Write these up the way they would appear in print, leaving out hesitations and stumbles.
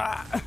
Yeah.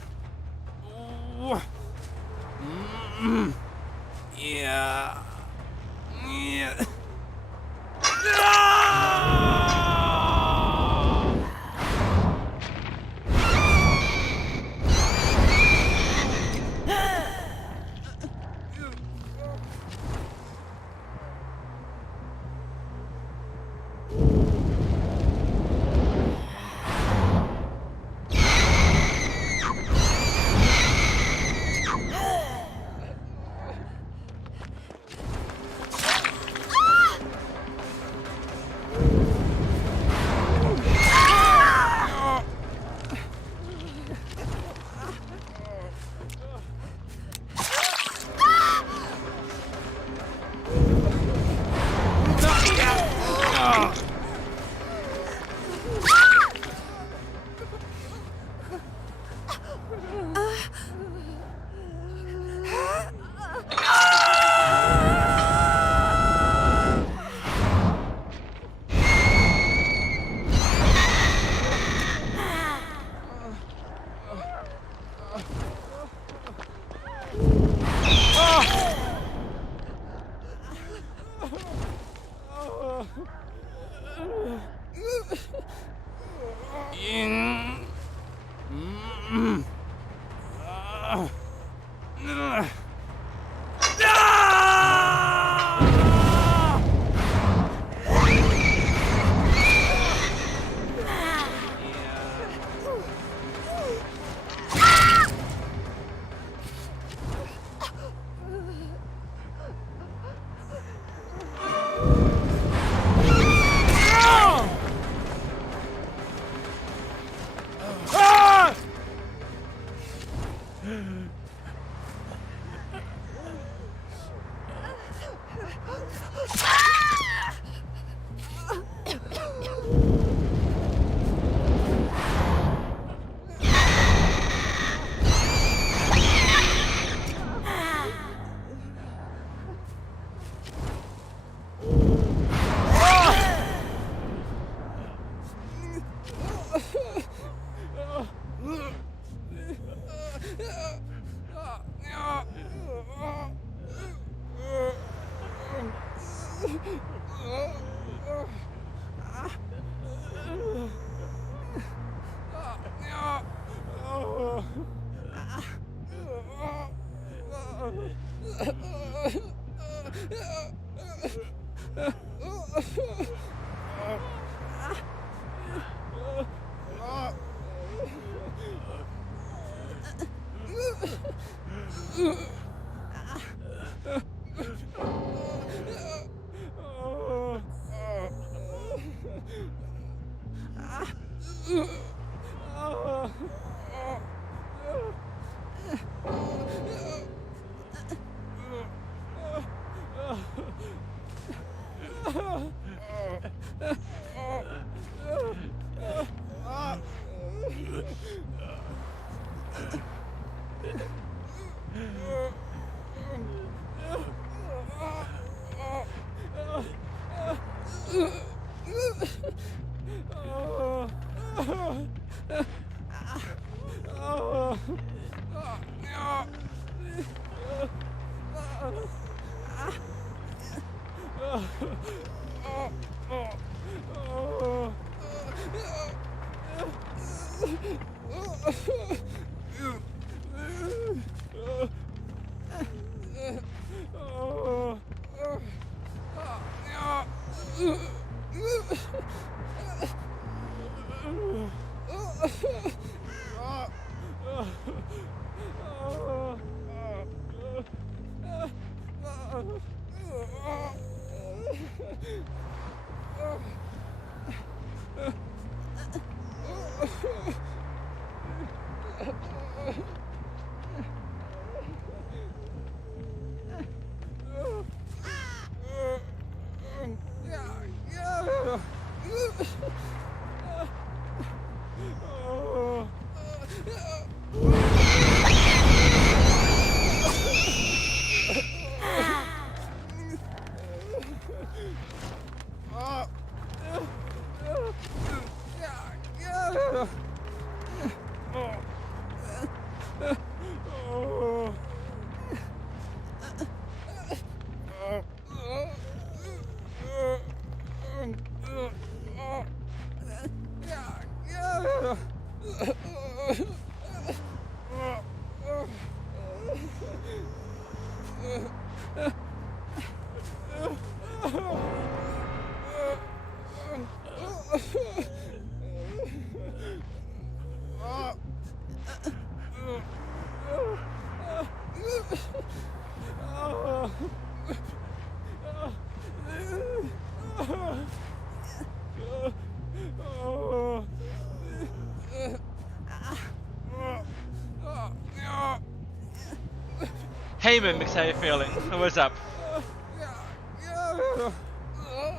Hey Mimics, how you feeling? What's up?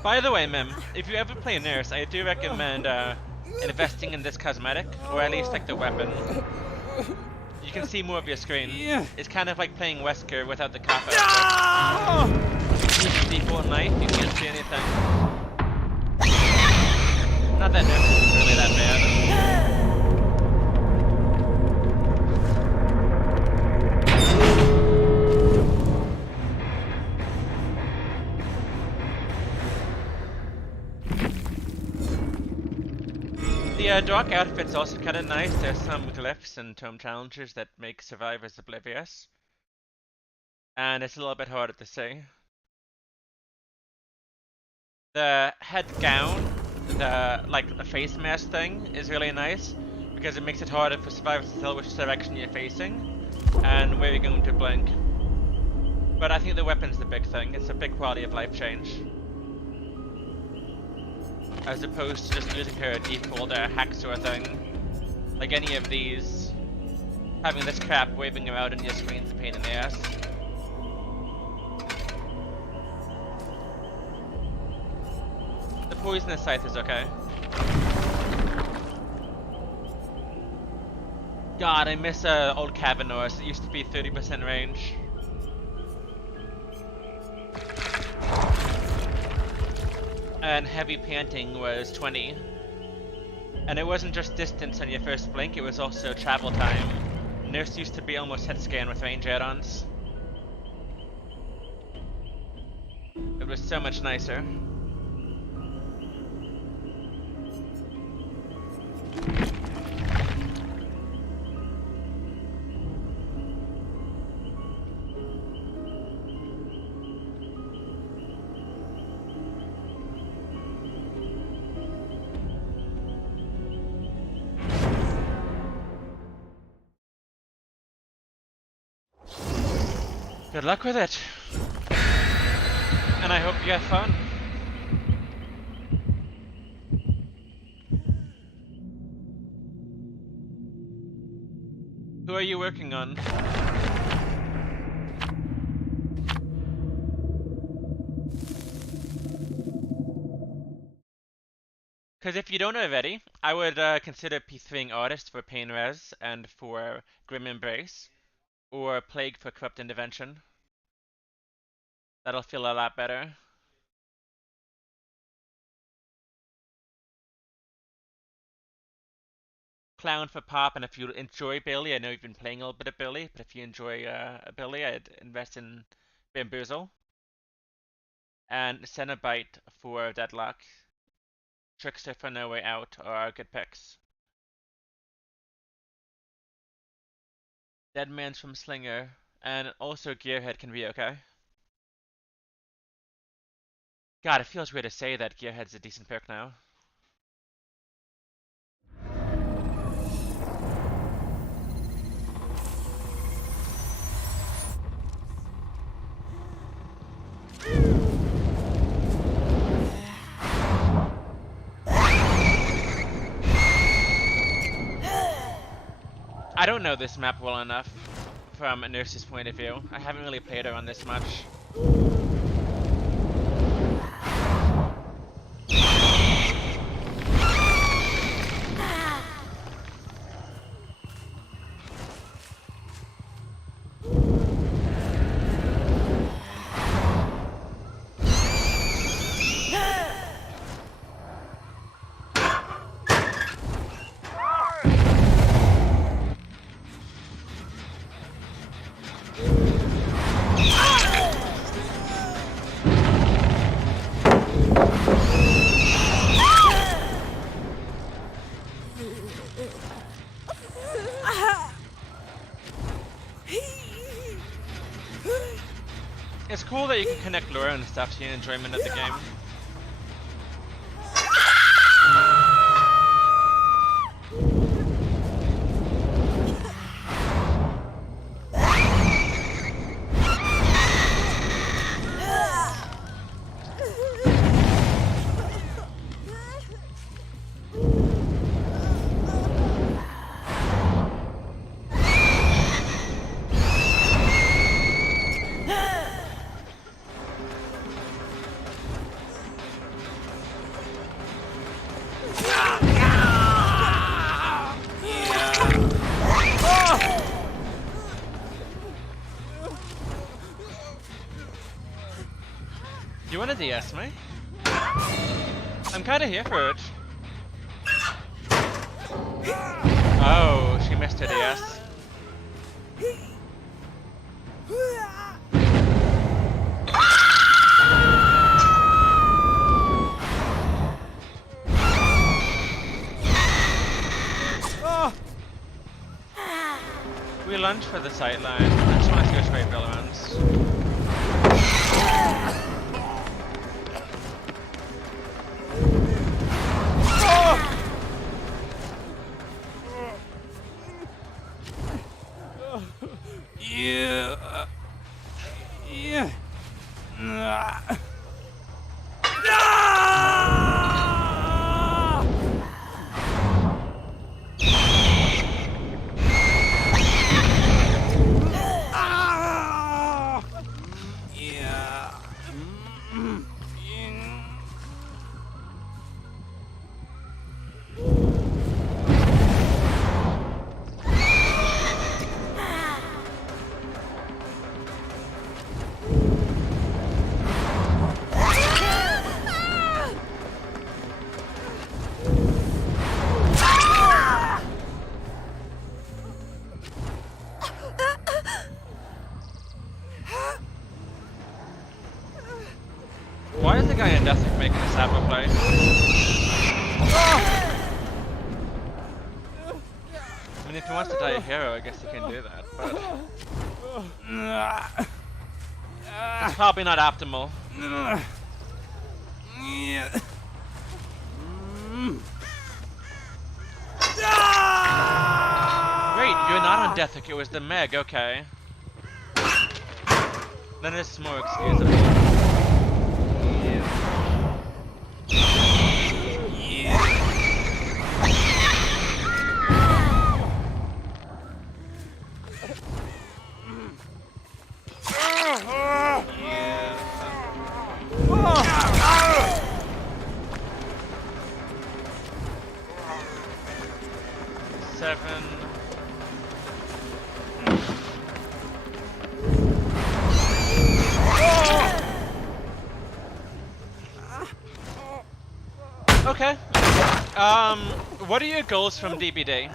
By the way, Mim, if you ever play Nurse, I do recommend investing in this cosmetic, or at least like the weapon. You can see more of your screen. It's kind of like playing Wesker without the cop out. If you use the default knife, you can't see anything. Not that Nurse is really that bad. The dark outfit's also kind of nice. There's some glyphs and tome challenges that make survivors oblivious. And it's a little bit harder to see. The head gown, the face mask thing, is really nice because it makes it harder for survivors to tell which direction you're facing and where you're going to blink. But I think the weapon's the big thing. It's a big quality of life change. As opposed to just using her default hacksaw thing. Like any of these, having this crap waving around in your screen's a pain in the ass. The poisonous scythe is okay. God, I miss old Cavernors. It used to be 30% range. And heavy panting was 20. And it wasn't just distance on your first blink, it was also travel time. Nurse used to be almost hit scan with range add-ons. It was so much nicer. Good luck with it. And I hope you have fun. Who are you working on? Because if you don't already, I would consider P3ing Artist for Pain Res and for Grim Embrace. Or Plague for Corrupt Intervention. That'll feel a lot better. Clown for Pop, and if you enjoy Billy, I know you've been playing a little bit of Billy, but if you enjoy Billy, I'd invest in Bamboozle. And Cenobite for Deadlock. Trickster for No Way Out are good picks. Deadman's from Slinger, and also Gearhead can be okay. God, it feels weird to say that Gearhead's a decent pick now. I don't know this map well enough from a nurse's point of view. I haven't really played her on this much. It's cool that you can connect lore and stuff to your enjoyment of the game. You want a DS, mate? I'm kinda here for it. Oh, she missed her DS. We lunge for the sightline. I just want to go straight relevance. Yeah. Yeah. Why is the guy in Death making a Sabo play? I mean, if he wants to die a hero, I guess he can do that, but... it's probably not optimal. Wait, you're not on Death, it was the Meg, okay. Then it's more excusable. Okay. What are your goals from DBD?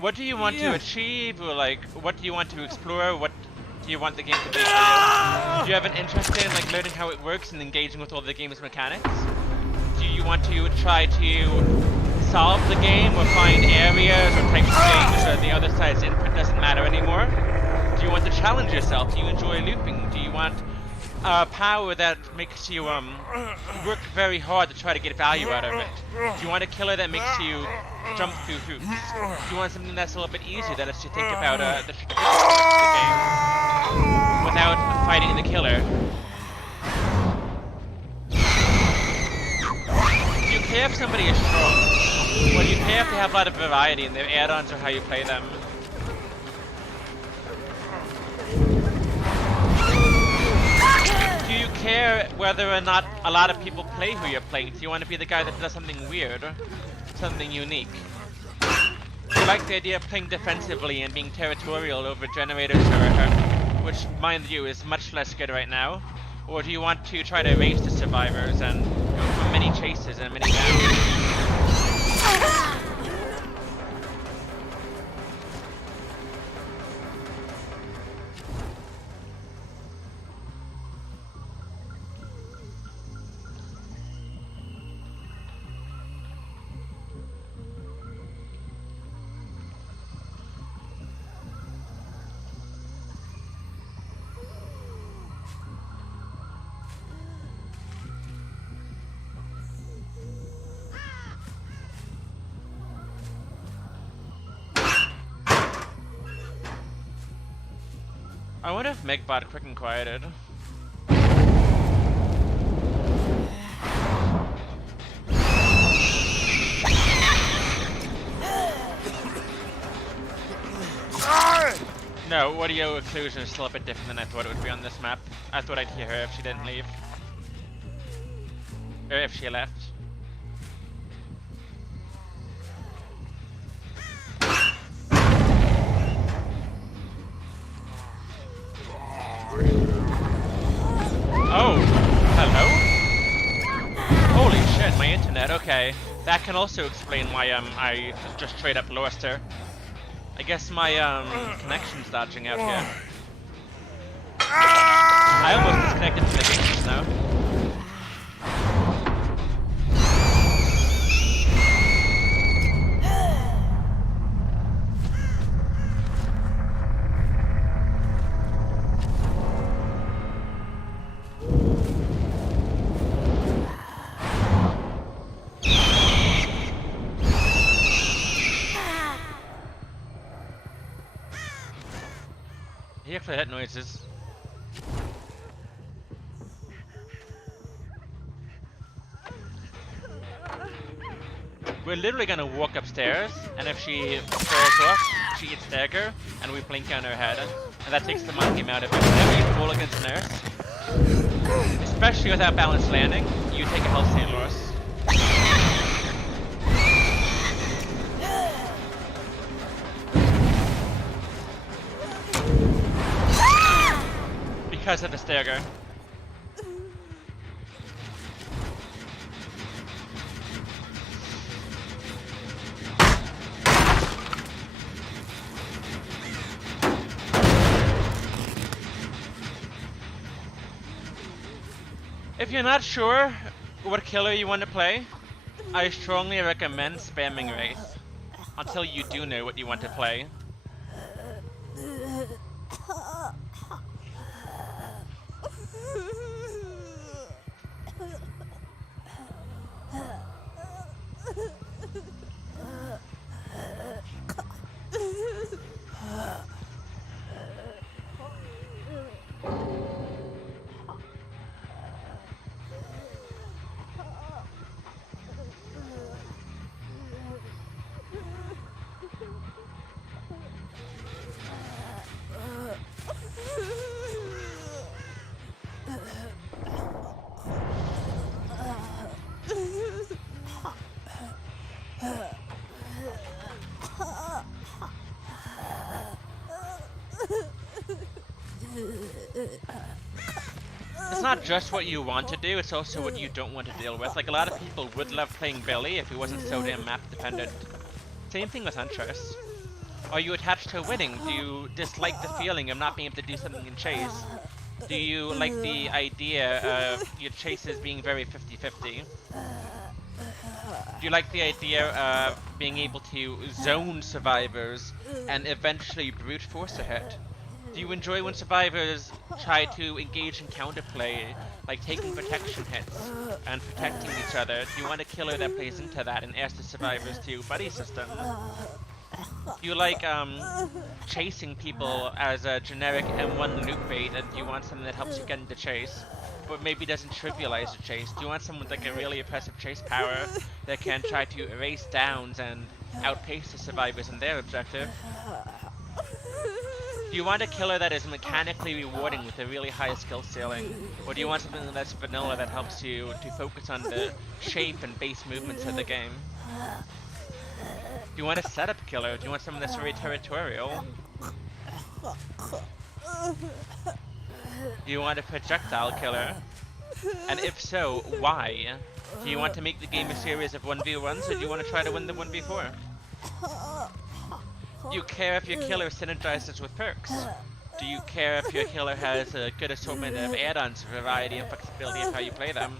What do you want to achieve, or like, what do you want to explore? What do you want the game to be for you? Do you have an interest in like learning how it works and engaging with all the game's mechanics? Do you want to try to solve the game or find areas or types of things where the other side's input doesn't matter anymore? Do you want to challenge yourself? Do you enjoy looping? Do you want power that makes you work very hard to try to get value out of it? Do you want a killer that makes you jump through hoops? Do you want something that's a little bit easier that lets you think about the traditions of the game without fighting the killer? Do you care if somebody is strong? Or do you care if they have a lot of variety in their add-ons or how you play them? Do you care whether or not a lot of people play who you're playing? Do you want to be the guy that does something weird, or something unique? Do you like the idea of playing defensively and being territorial over generators, which, mind you, is much less good right now? Or do you want to try to race the survivors and go for many chases and many downs? I wonder if Megbot quick and quieted. No, audio occlusion is still a bit different than I thought it would be on this map. I thought I'd hear her if she didn't leave. Or if she left. Oh, hello? Holy shit, my internet, okay. That can also explain why I just straight up lost her. I guess my connection's dodging out here. I almost disconnected from the game just now. I hear that noises. We're literally gonna walk upstairs, and if she falls off, she gets dagger, and we blink on her head. And that takes the mind game out of it. Whenever you fall against nurse, especially without balanced landing, you take a health save loss. Because of the stagger. If you're not sure what killer you want to play, I strongly recommend spamming Wraith until you do know what you want to play. It's not just what you want to do, it's also what you don't want to deal with. Like, a lot of people would love playing Billy if it wasn't so damn map dependent. Same thing with Huntress. Are you attached to winning? Do you dislike the feeling of not being able to do something in chase? Do you like the idea of your chases being very 50-50? Do you like the idea of being able to zone survivors and eventually brute force a hit? Do you enjoy when survivors try to engage in counterplay, like taking protection hits and protecting each other? Do you want a killer that plays into that and asks the survivors to buddy system? Do you like chasing people as a generic M1 loop bait, and do you want something that helps you get into chase, but maybe doesn't trivialize the chase? Do you want someone with like a really oppressive chase power that can try to erase downs and outpace the survivors in their objective? Do you want a killer that is mechanically rewarding with a really high skill ceiling? Or do you want something that's vanilla that helps you to focus on the shape and base movements of the game? Do you want a setup killer? Do you want someone that's very territorial? Do you want a projectile killer? And if so, why? Do you want to make the game a series of 1v1s, or do you want to try to win the 1v4? Do you care if your killer synergizes with perks? Do you care if your killer has a good assortment of add-ons, variety and flexibility of how you play them?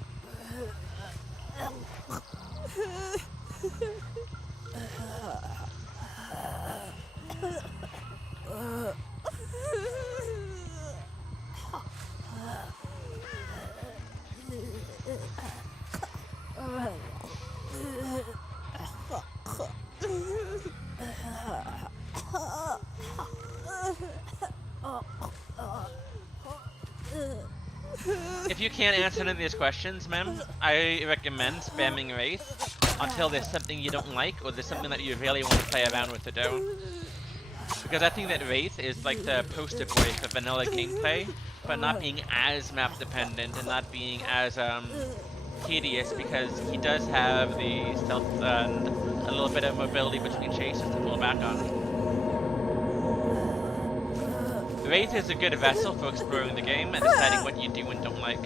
if you can't answer any of these questions, ma'am, I recommend spamming Wraith until there's something you don't like or there's something that you really want to play around with the dough. Because I think that Wraith is like the poster boy for vanilla gameplay, but not being as map dependent and not being as tedious, because he does have the stealth and a little bit of mobility between chases to pull back on. Wraith is a good vessel for exploring the game and deciding what you do and don't like.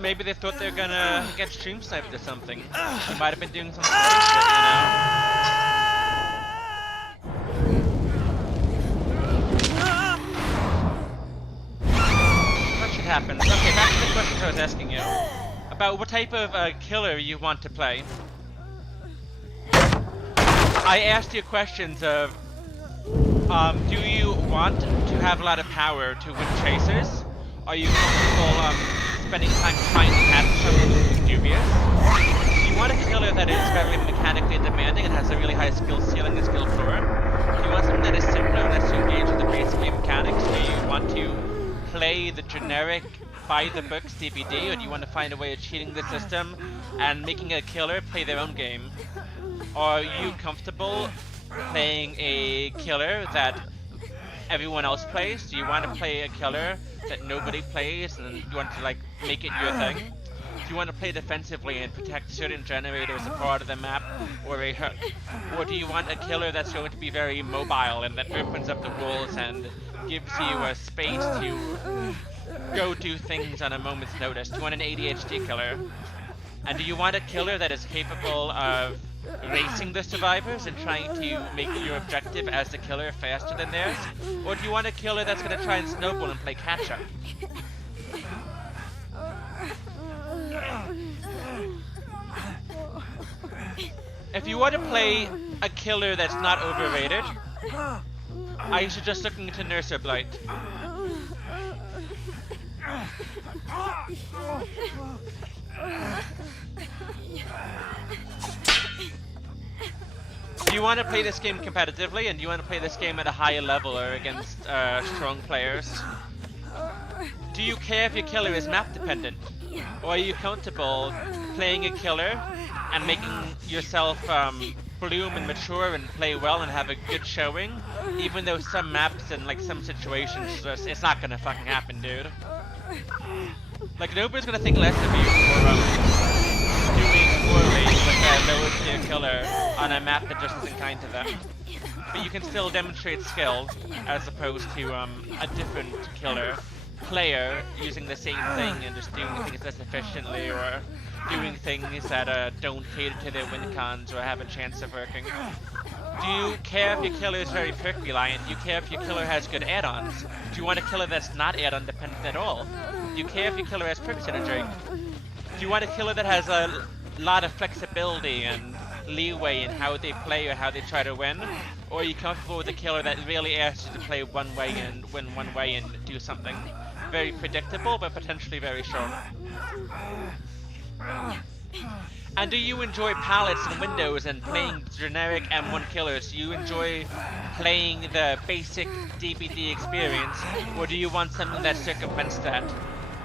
Maybe they thought they were gonna get stream sniped or something. She might have been doing some bullshit, you know? That should happen. Okay, back to the questions I was asking you. About what type of killer you want to play. I asked you questions of, do you want to have a lot of power to win chasers? Are you comfortable, spending time trying to catch someone dubious? Do you want a killer that is very mechanically demanding and has a really high skill ceiling and skill floor? Do you want something that is simpler and lets you engage with the basic game mechanics? Do you want to play the generic by-the-books DBD, or do you want to find a way of cheating the system and making a killer play their own game? Are you comfortable playing a killer that everyone else plays? Do you want to play a killer that nobody plays and you want to like make it your thing? Do you want to play defensively and protect certain generators a part of the map or a hook? Or do you want a killer that's going to be very mobile and that opens up the walls and gives you a space to go do things on a moment's notice? Do you want an ADHD killer? And do you want a killer that is capable of racing the survivors and trying to make your objective as the killer faster than theirs? Or do you want a killer that's going to try and snowball and play catch-up? If you want to play a killer that's not overrated, I suggest looking into Nurse Blight. Do you want to play this game competitively, and do you want to play this game at a higher level or against strong players? Do you care if your killer is map dependent? Or are you comfortable playing a killer and making yourself bloom and mature and play well and have a good showing, even though some maps and like some situations it's not gonna fucking happen, dude? Like, nobody's gonna think less of you for doing poorly with a lower tier killer on a map that just isn't kind to them. But you can still demonstrate skill as opposed to a different killer player using the same thing and just doing things less efficiently or doing things that don't cater to their win cons or have a chance of working. Do you care if your killer is very perk reliant? Do you care if your killer has good add-ons? Do you want a killer that's not add-on dependent at all? Do you care if your killer has perk synergy? Do you want a killer that has a lot of flexibility and leeway in how they play or how they try to win? Or are you comfortable with a killer that really asks you to play one way and win one way and do something very predictable but potentially very short? And do you enjoy palettes and windows and playing generic M1 killers? Do you enjoy playing the basic DBD experience, or do you want something that circumvents that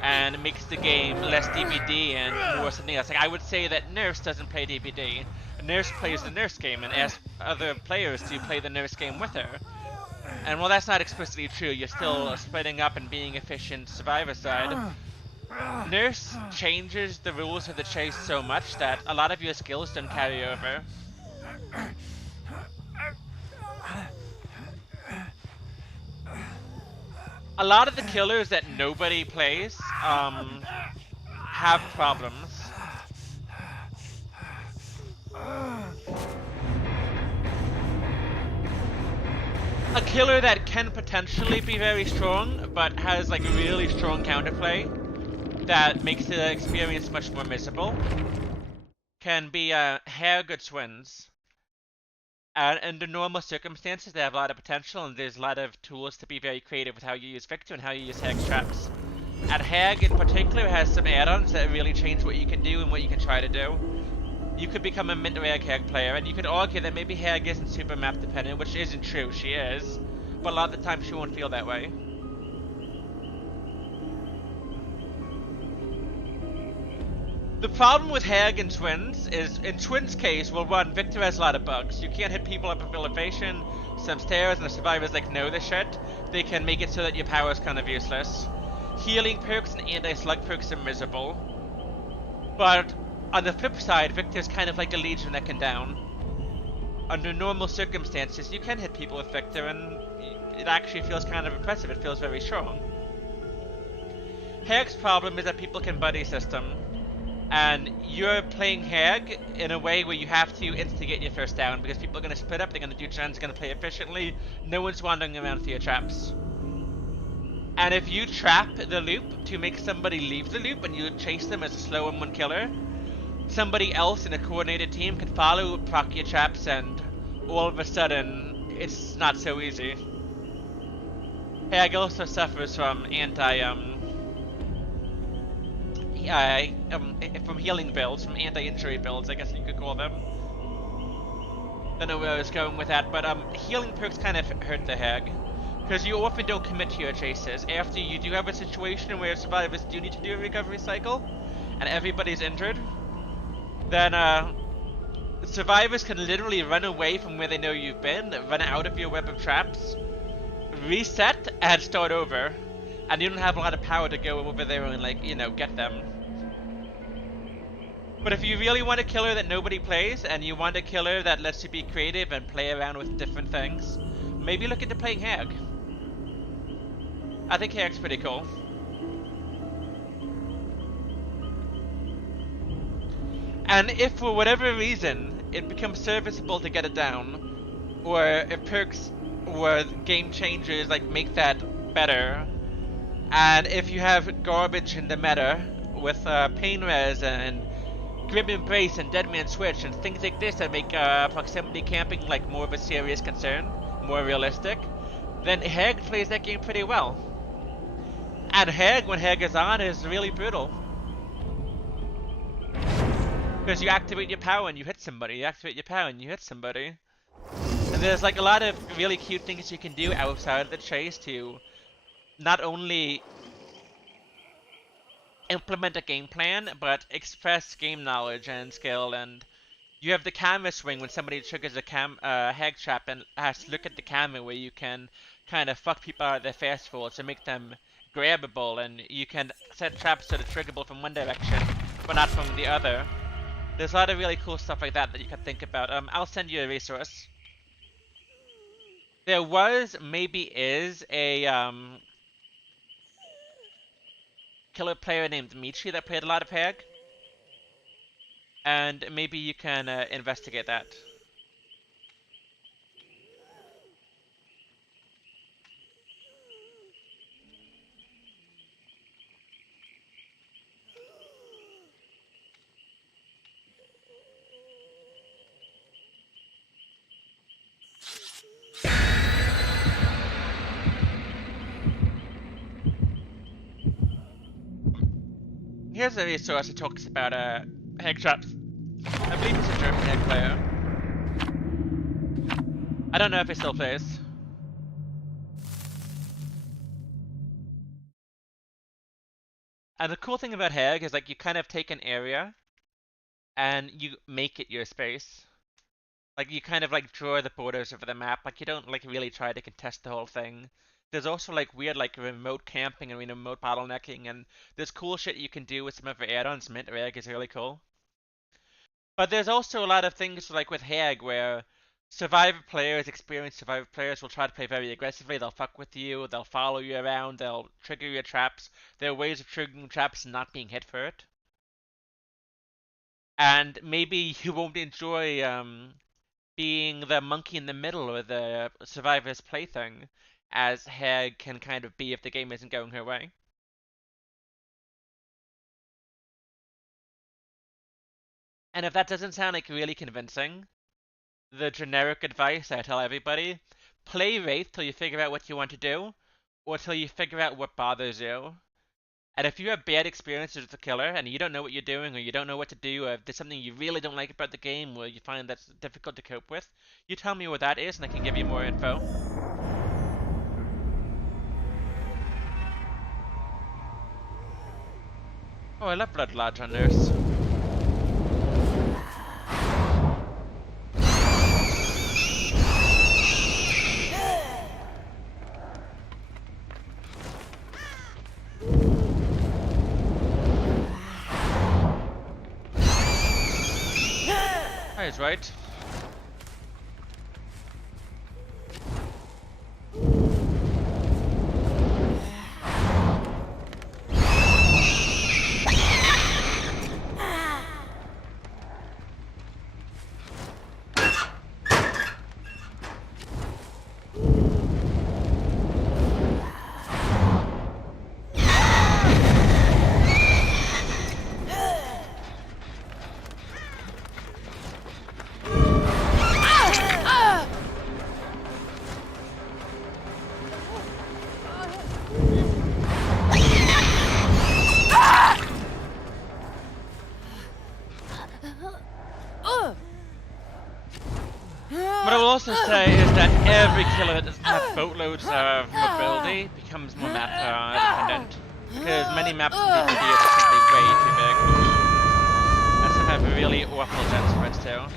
and makes the game less DBD and more something else? Like, I would say that Nurse doesn't play DBD. Nurse plays the Nurse game and asks other players to play the Nurse game with her. And while that's not explicitly true, you're still splitting up and being efficient survivor side. Nurse changes the rules of the chase so much that a lot of your skills don't carry over. A lot of the killers that nobody plays have problems. a killer that can potentially be very strong, but has like really strong counterplay that makes the experience much more miserable, can be Haregood Twins. Under normal circumstances, they have a lot of potential, and there's a lot of tools to be very creative with how you use Victor and how you use Hag's traps. And Hag in particular has some add-ons that really change what you can do and what you can try to do. You could become a mint rag Hag player, and you could argue that maybe Hag isn't super map dependent, which isn't true, she is. But a lot of the time she won't feel that way. The problem with Hag and Twins is, in Twins' case, well, one, Victor has a lot of bugs. You can't hit people up with elevation, some stairs, and the survivors like know this shit. They can make it so that your power is kind of useless. Healing perks and anti-slug perks are miserable. But on the flip side, Victor's kind of like a Legion that can down. Under normal circumstances, you can hit people with Victor, and it actually feels kind of impressive. It feels very strong. Hag's problem is that people can buddy system. And you're playing Hag in a way where you have to instigate your first down, because people are going to split up, they're going to do gens, going to play efficiently, no one's wandering around for your traps. And if you trap the loop to make somebody leave the loop and you chase them as a slow and one killer, somebody else in a coordinated team can follow, proc your traps, and all of a sudden, it's not so easy. Hag also suffers from from healing builds, from anti-injury builds, I guess you could call them. Don't know where I was going with that, but healing perks kind of hurt the Hag, because you often don't commit to your chases. After you do have a situation where survivors do need to do a recovery cycle, and everybody's injured, then survivors can literally run away from where they know you've been, run out of your web of traps, reset, and start over. And you don't have a lot of power to go over there and, like, you know, get them. But if you really want a killer that nobody plays, and you want a killer that lets you be creative and play around with different things, maybe look into playing Hag. I think Hag's pretty cool. And if for whatever reason it becomes serviceable to get it down, or if perks or game changers like make that better, and if you have garbage in the meta with Pain Res and Grim Embrace and Deadman Switch and things like this that make proximity camping like more of a serious concern, more realistic, then Hag plays that game pretty well. And Hag, when Hag is on, is really brutal. Because you activate your power and you hit somebody, you activate your power and you hit somebody. And there's like a lot of really cute things you can do outside of the chase to not only implement a game plan, but express game knowledge and skill. And you have the camera swing when somebody triggers a Hag trap and has to look at the camera, where you can kind of fuck people out of their fast forwards to make them grabbable, and you can set traps that are triggerable from one direction, but not from the other. There's a lot of really cool stuff like that that you can think about. I'll send you a resource. There was, maybe is, a killer player named Michi that played a lot of Hag, and maybe you can investigate that. Here's a resource that talks about Hag traps. I believe it's a German Hag player. I don't know if he still plays. And the cool thing about Hag is, like, you kind of take an area and you make it your space. Like, you kind of like draw the borders over the map. Like, you don't like really try to contest the whole thing. There's also like weird like remote camping and remote bottlenecking, and there's cool shit you can do with some of the add-ons. Mint Rag is really cool. But there's also a lot of things like with Hag where experienced survivor players will try to play very aggressively. They'll fuck with you, they'll follow you around, they'll trigger your traps. There are ways of triggering traps and not being hit for it. And maybe you won't enjoy being the monkey in the middle or the survivor's plaything, as Hair can kind of be if the game isn't going her way. And if that doesn't sound like really convincing, the generic advice I tell everybody, play Wraith till you figure out what you want to do, or till you figure out what bothers you. And if you have bad experiences with the killer and you don't know what you're doing, or you don't know what to do, or if there's something you really don't like about the game, or you find that's difficult to cope with, you tell me what that is and I can give you more info. Oh, I love Blood Lodge on Nurse. He's right. What I will also say is that every killer that doesn't have boatloads of mobility becomes more map dependent, because many maps in PvP are just simply way too big. And some have really awful jump spreads too.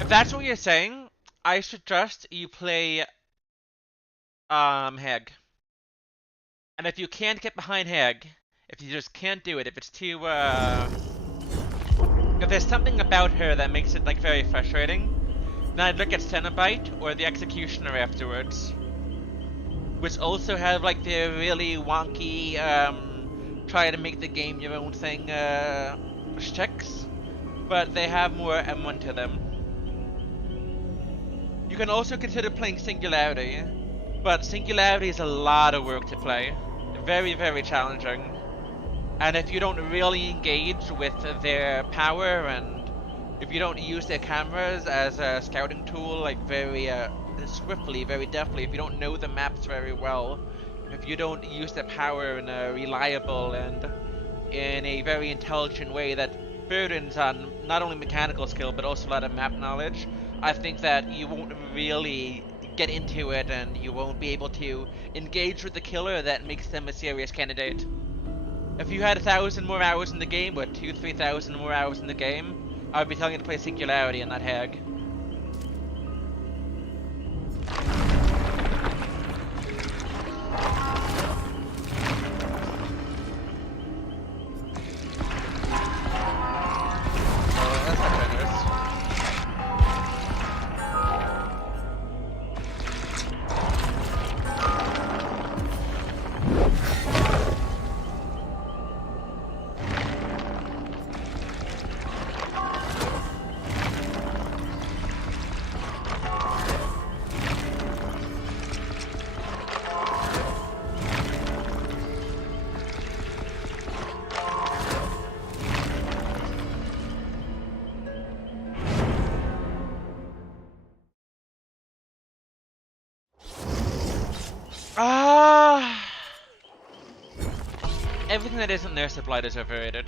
If that's what you're saying, I suggest you play Hag. And if you can't get behind Hag, if you just can't do it, if it's too if there's something about her that makes it like very frustrating, then I'd look at Cenobite or the Executioner afterwards. Which also have like the really wonky try to make the game your own thing checks. But they have more M1 to them. You can also consider playing Singularity, but Singularity is a lot of work to play. Very, very challenging. And if you don't really engage with their power, and if you don't use their cameras as a scouting tool, like very swiftly, very deftly, if you don't know the maps very well, if you don't use their power in a reliable and in a very intelligent way that burdens on not only mechanical skill, but also a lot of map knowledge, I think that you won't really get into it, and you won't be able to engage with the killer that makes them a serious candidate. If you had 1,000 more hours in the game, or 2,000-3,000 more hours in the game, I would be telling you to play Singularity and not Hag. Everything that isn't nurse applied is overrated.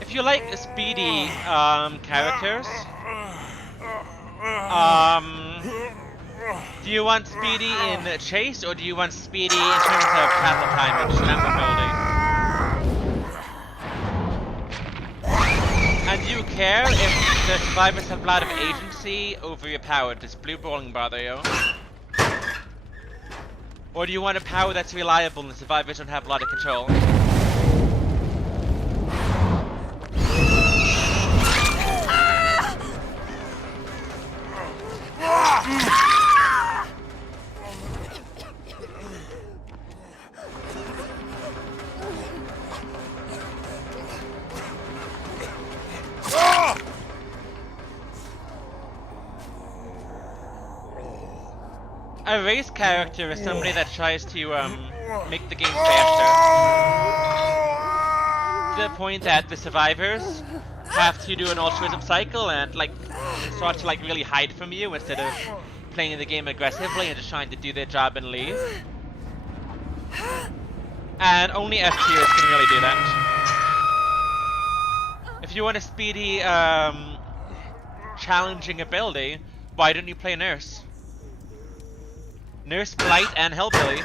If you like speedy characters, do you want speedy in chase or do you want speedy in terms of travel time and slam mobility? And do you care if the survivors have a lot of agency over your power? Does blue balling bother you? Or do you want a power that's reliable and the survivors don't have a lot of control? A race character is somebody that tries to make the game faster. To the point that the survivors have to do an altruism cycle and like start to like really hide from you instead of playing the game aggressively and just trying to do their job and leave. And only S tiers can really do that. If you want a speedy, challenging ability, why don't you play Nurse? Nurse, Blight, and Hellbilly.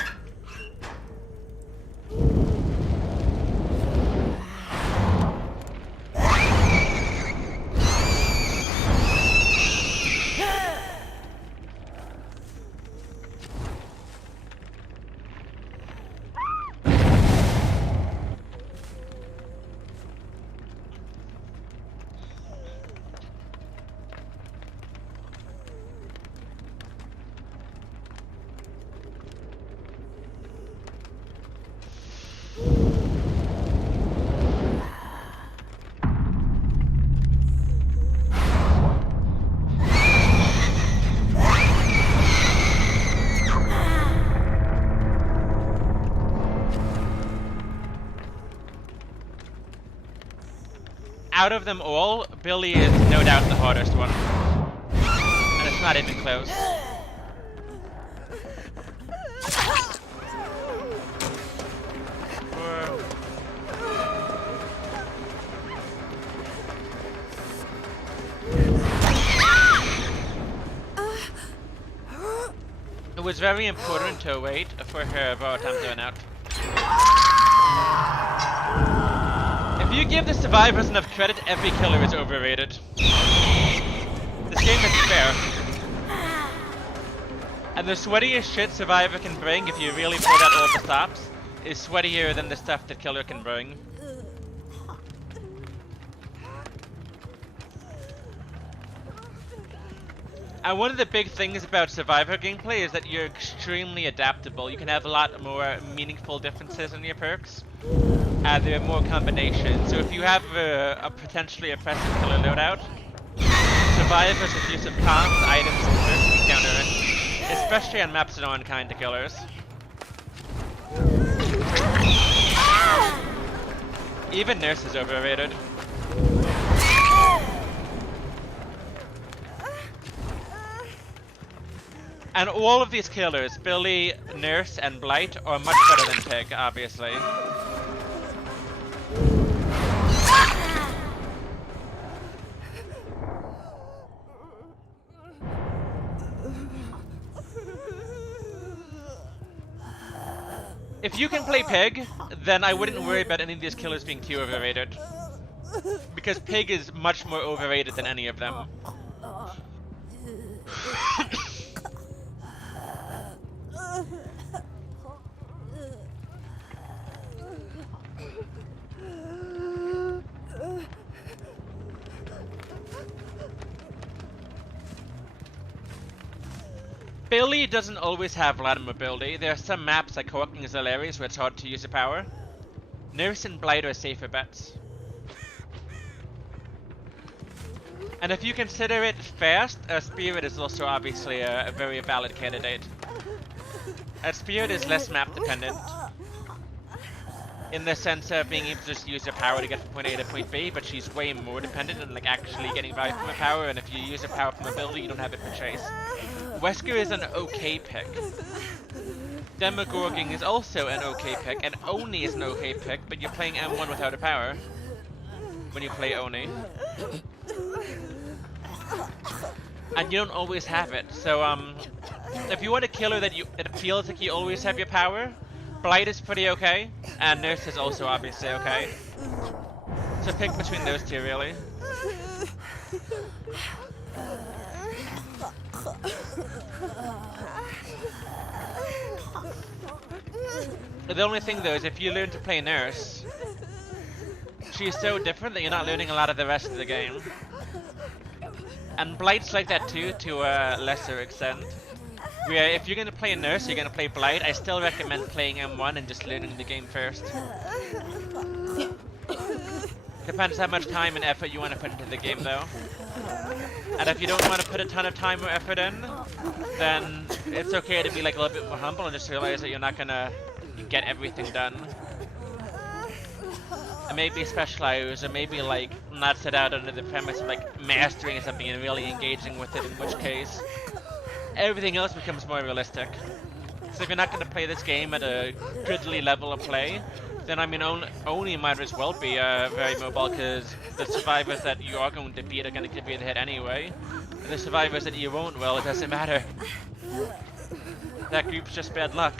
Out of them all, Billy is no doubt the hardest one. And it's not even close. It was very important to wait for her bar time to run out. If you give the survivors enough credit, every killer is overrated. This game is fair. And the sweatiest shit survivor can bring, if you really pull out all the stops, is sweatier than the stuff that killer can bring. And one of the big things about Survivor gameplay is that you're extremely adaptable. You can have a lot more meaningful differences in your perks. There are more combinations. So if you have a potentially oppressive killer loadout, Survivor's use of comms, items, and perks can counter it. Especially on maps that aren't kind to killers. Even Nurse is overrated. And all of these killers, Billy, Nurse, and Blight, are much better than Pig, obviously. If you can play Pig, then I wouldn't worry about any of these killers being too overrated. Because Pig is much more overrated than any of them. Billy doesn't always have ladder mobility. There are some maps like Hawkins areas where it's hard to use the power. Nurse and Blight are safer bets. And if you consider it fast, Spirit is also obviously a very valid candidate. Spirit is less map dependent. In the sense of being able to just use her power to get from point A to point B, but she's way more dependent on like actually getting value from her power, and if you use her power from ability, you don't have it for chase. Wesker is an okay pick. Demogorgon is also an okay pick, and Oni is an okay pick, but you're playing M1 without a power when you play Oni. And you don't always have it, so if you want a killer that it feels like you always have your power, Blight is pretty okay, and Nurse is also obviously okay. So pick between those two, really. The only thing though is if you learn to play Nurse, she's so different that you're not learning a lot of the rest of the game. And Blight's like that too, to a lesser extent. Where if you're going to play a Nurse, you're going to play Blight, I still recommend playing M1 and just learning the game first. Depends how much time and effort you want to put into the game though. And if you don't want to put a ton of time or effort in, then it's okay to be like a little bit more humble and just realize that you're not going to get everything done. And maybe specialize, or maybe like not set out under the premise of like mastering something and really engaging with it, in which case everything else becomes more realistic. So if you're not going to play this game at a goodly level of play, then I mean only might as well be very mobile, because the survivors that you are going to beat are going to give you the hit anyway. And the survivors that you won't, well, it doesn't matter. That group's just bad luck.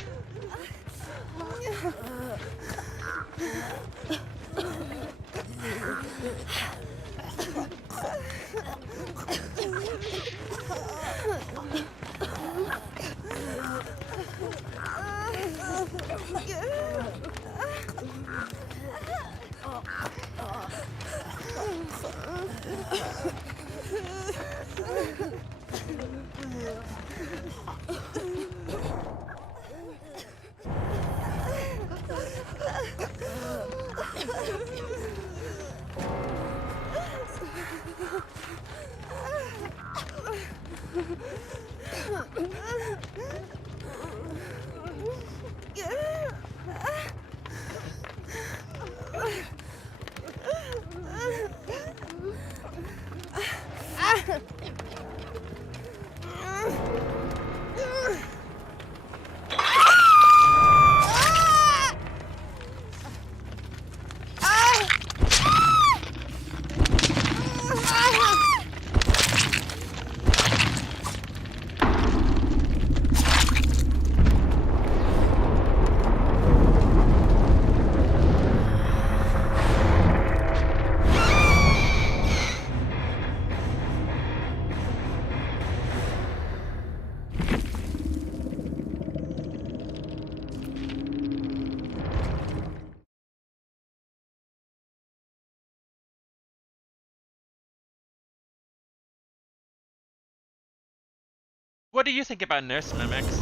What do you think about Nurse Mimics?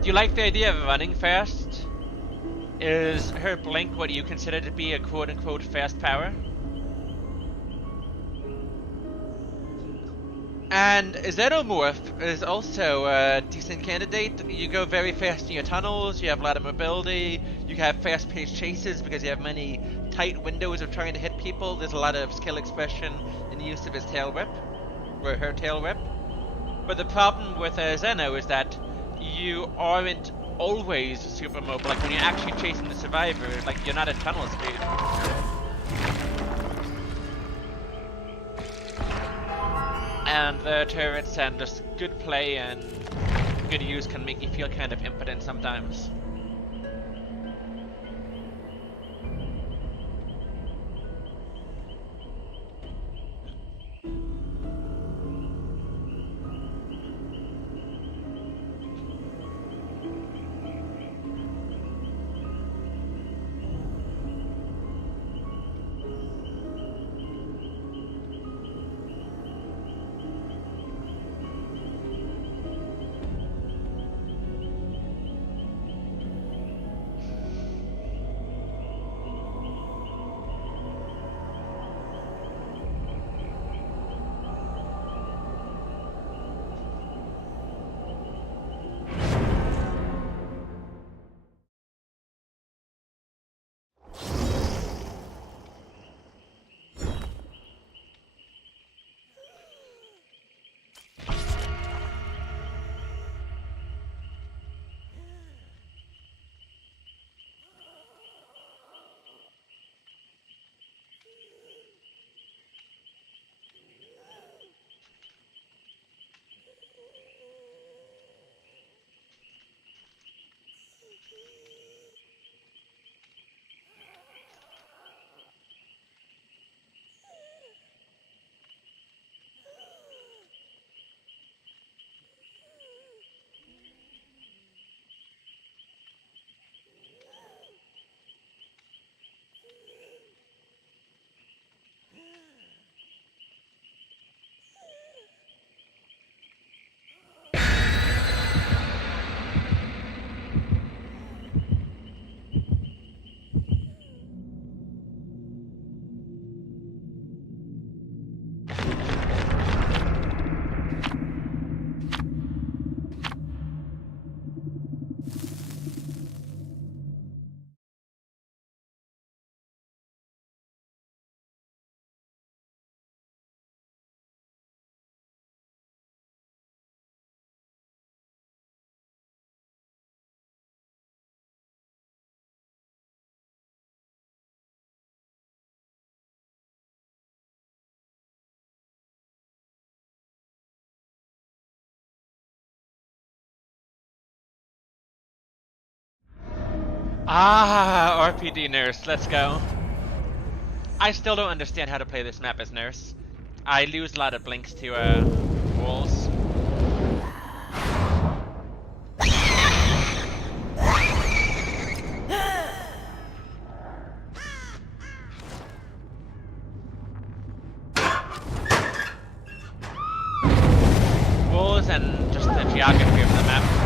Do you like the idea of running fast? Is her blink what you consider to be a quote-unquote fast power? And Xenomorph is also a decent candidate. You go very fast in your tunnels, you have a lot of mobility, you have fast-paced chases because you have many tight windows of trying to hit people. There's a lot of skill expression in the use of his tail whip, or her tail whip. But the problem with Zeno is that you aren't always super mobile. Like when you're actually chasing the survivor, like you're not at tunnel speed. And the turrets and just good play and good use can make you feel kind of impotent sometimes. Ah, RPD Nurse, let's go. I still don't understand how to play this map as Nurse. I lose a lot of blinks to walls. Walls and just the geography of the map.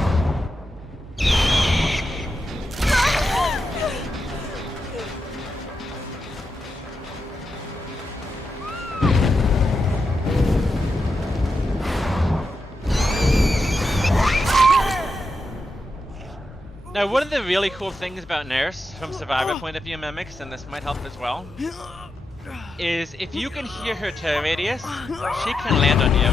Now, one of the really cool things about Nurse, from Survivor point of view mimics, and this might help as well, is if you can hear her tail radius, she can land on you.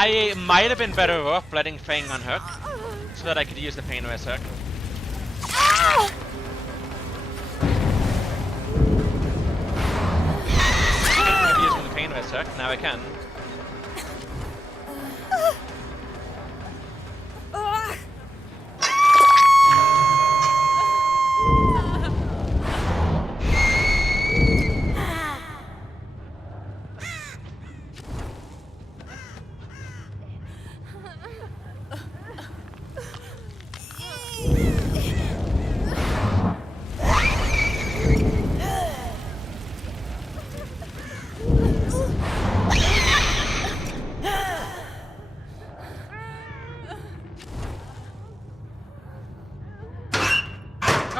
I might have been better off letting Fang unhook so that I could use the pain res hook. I'm using the pain res hook, now I can.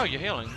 Oh, you're healing.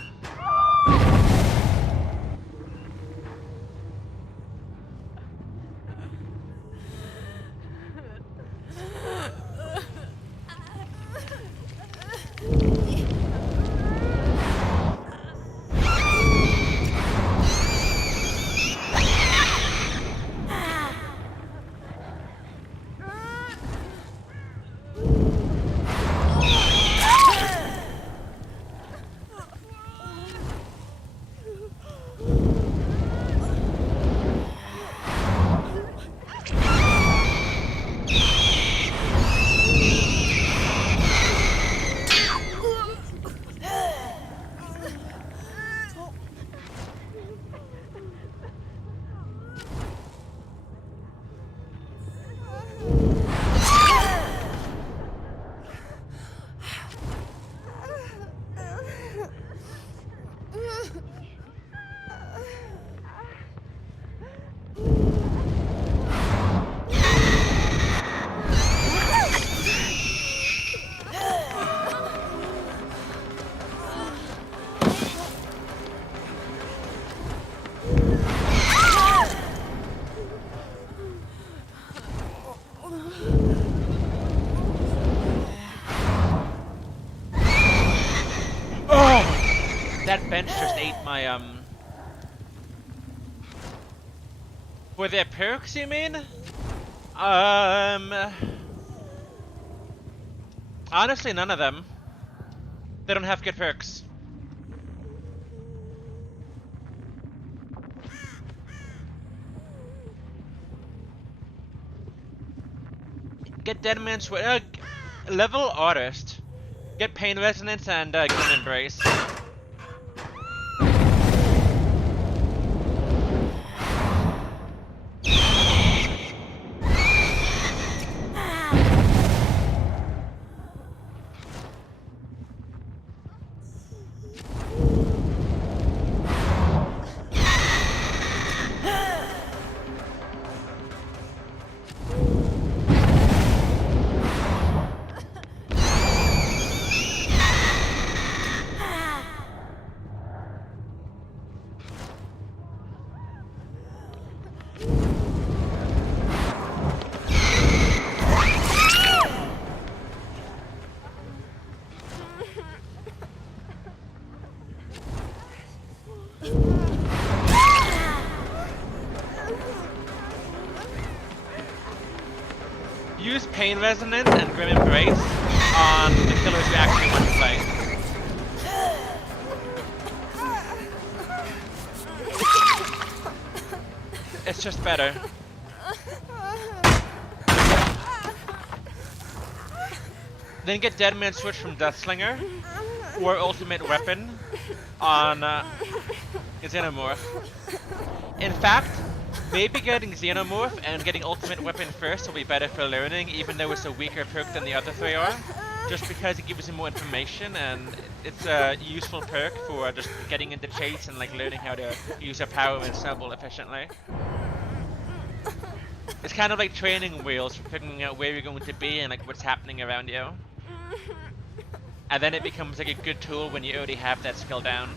That bench just ate my, Were there perks, you mean? Honestly, none of them. They don't have good perks. Get Dead Man's level Artist. Get Pain Resonance and Grim Embrace. Use Pain Resonance and Grim Embrace on the killers you actually want to play. It's just better. Then get Dead Man Switch from Deathslinger or Ultimate Weapon on Xenomorph. In fact, maybe getting Xenomorph and getting Ultimate Weapon first will be better for learning, even though it's a weaker perk than the other three are. Just because it gives you more information and it's a useful perk for just getting into chase and like learning how to use your power and snowball efficiently. It's kind of like training wheels for figuring out where you're going to be and like what's happening around you. And then it becomes like a good tool when you already have that skill down.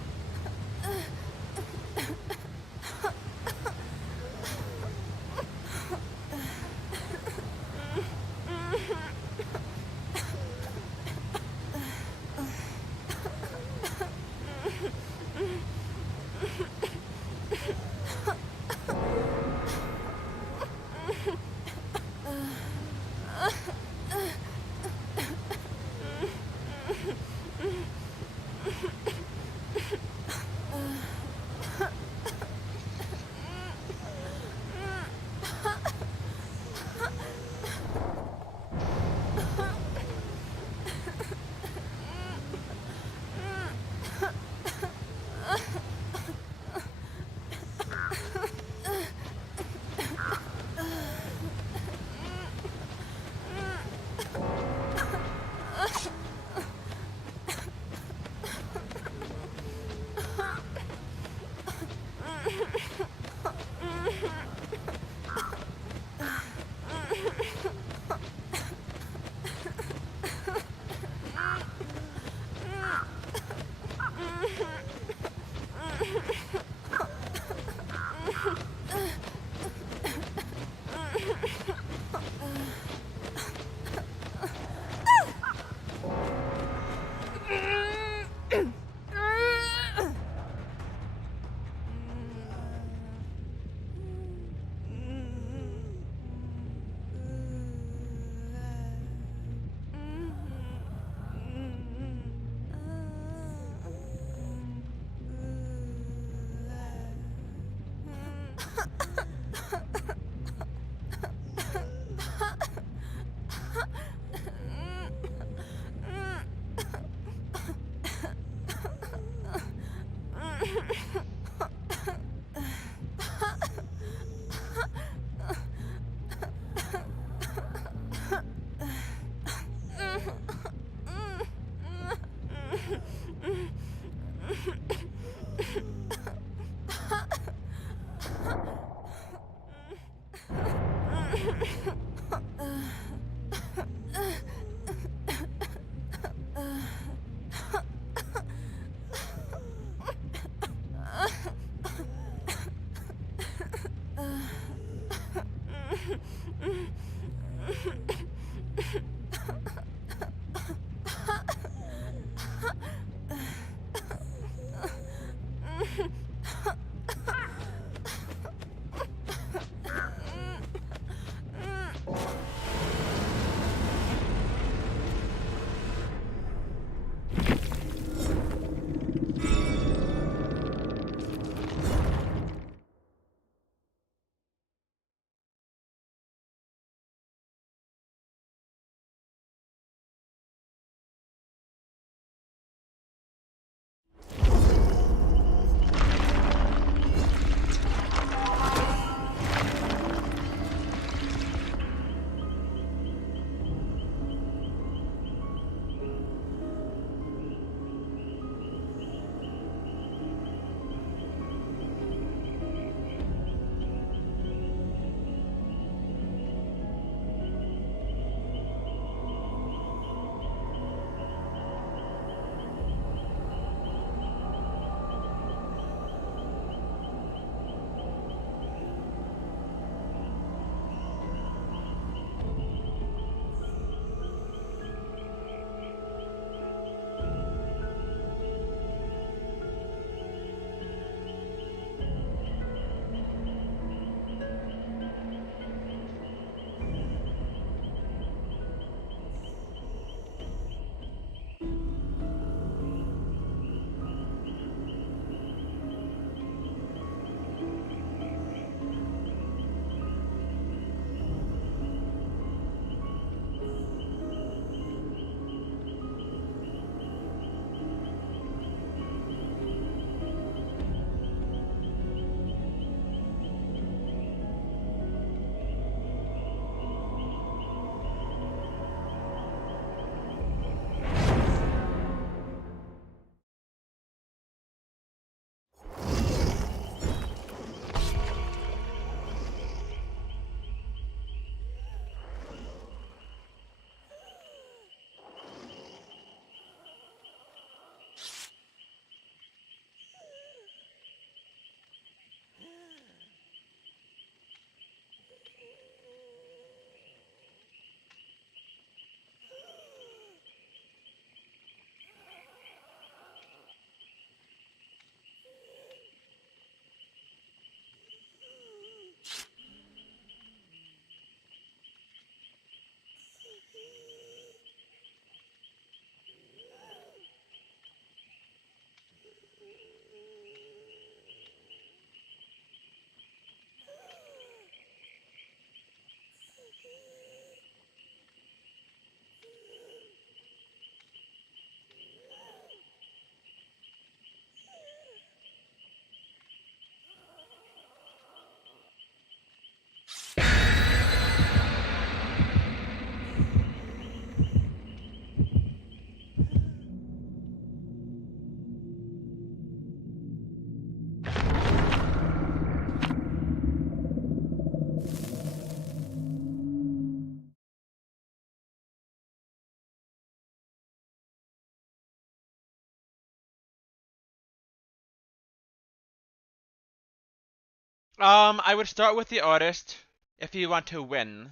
I would start with the artist. if you want to win.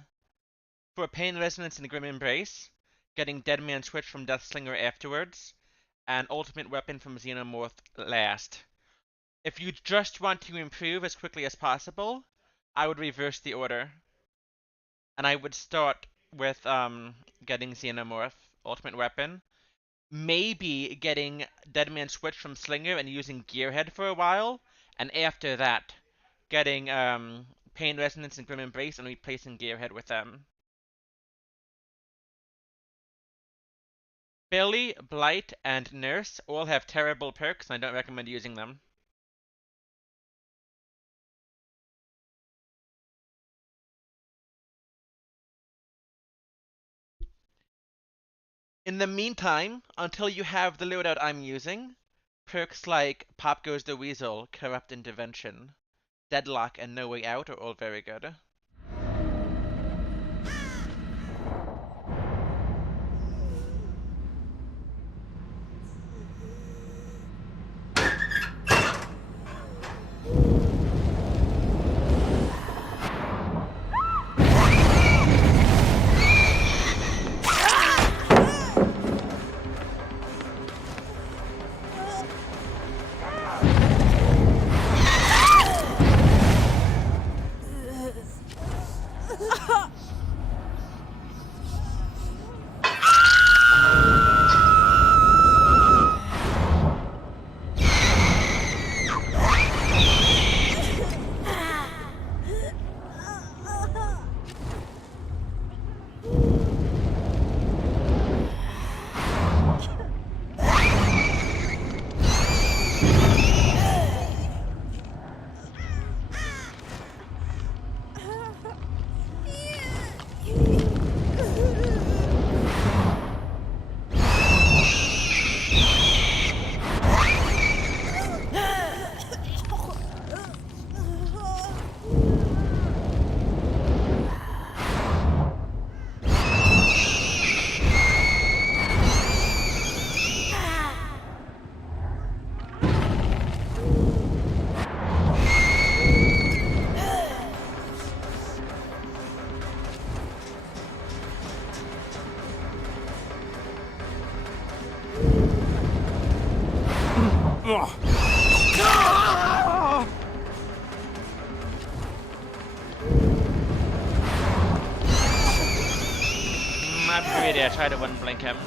For Pain Resonance and Grim Embrace, getting Deadman Switch from Deathslinger afterwards, and Ultimate Weapon from Xenomorph last. If you just want to improve as quickly as possible, I would reverse the order. And I would start with getting Xenomorph, Ultimate Weapon, maybe getting Deadman Switch from Slinger and using Gearhead for a while, and after that, getting Pain Resonance and Grim Embrace and replacing Gearhead with them. Billy, Blight, and Nurse all have terrible perks, and I don't recommend using them. In the meantime, until you have the loadout I'm using, perks like Pop Goes the Weasel, Corrupt Intervention, Deadlock, and No Way Out are all very good. I try to one blink him.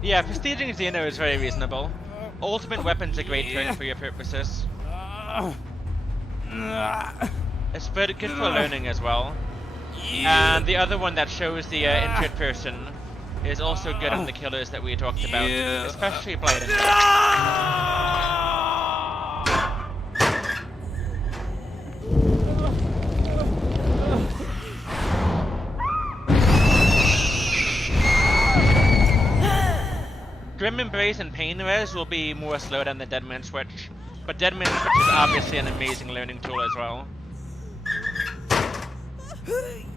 Yeah, prestiging Xeno is very reasonable. Ultimate Weapon's a great turn for your purposes. It's very good for learning as well. And the other one that shows the injured person is also good on the killers that we talked about, especially Blight and Grim Embrace and Pain Res will be more slowdown than Deadman Switch, but Deadman Switch is obviously an amazing learning tool as well. The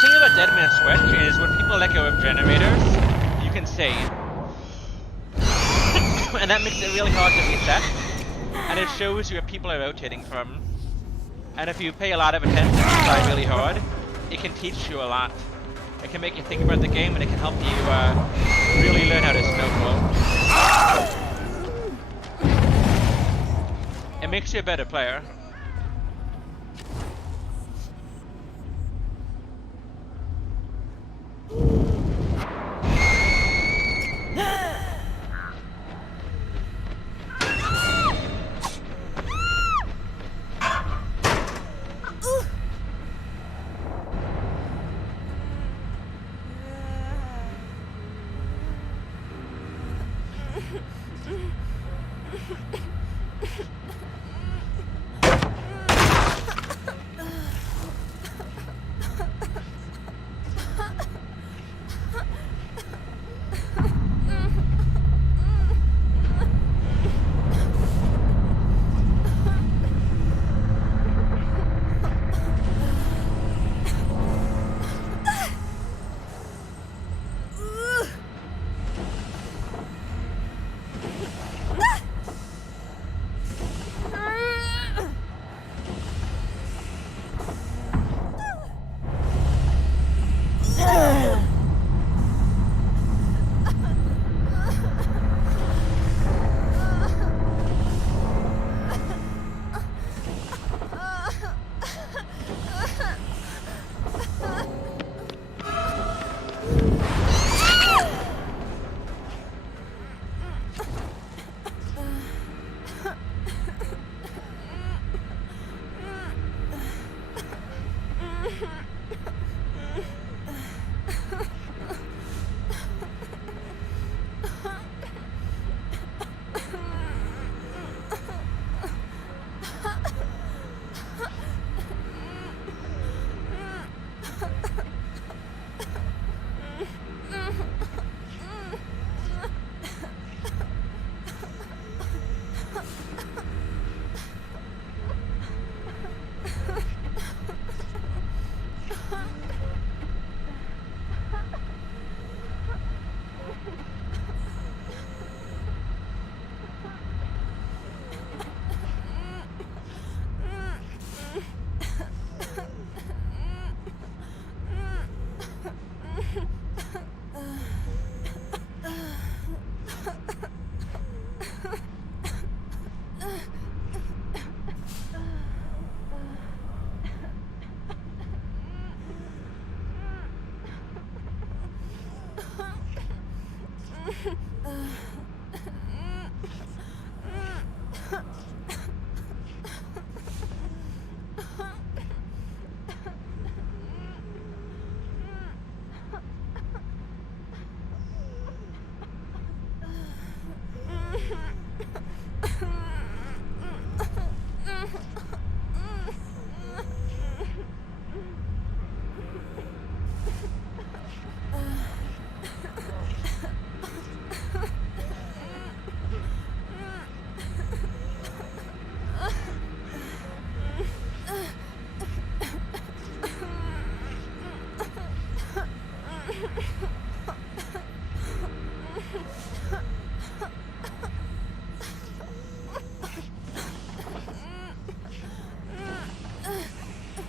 thing about Deadman Switch is when people let go of generators, you can save. And that makes it really hard to reset, and it shows you where people are rotating from. And if you pay a lot of attention and try really hard, it can teach you a lot. It can make you think about the game, and it can help you really learn how to snowball. It makes you a better player.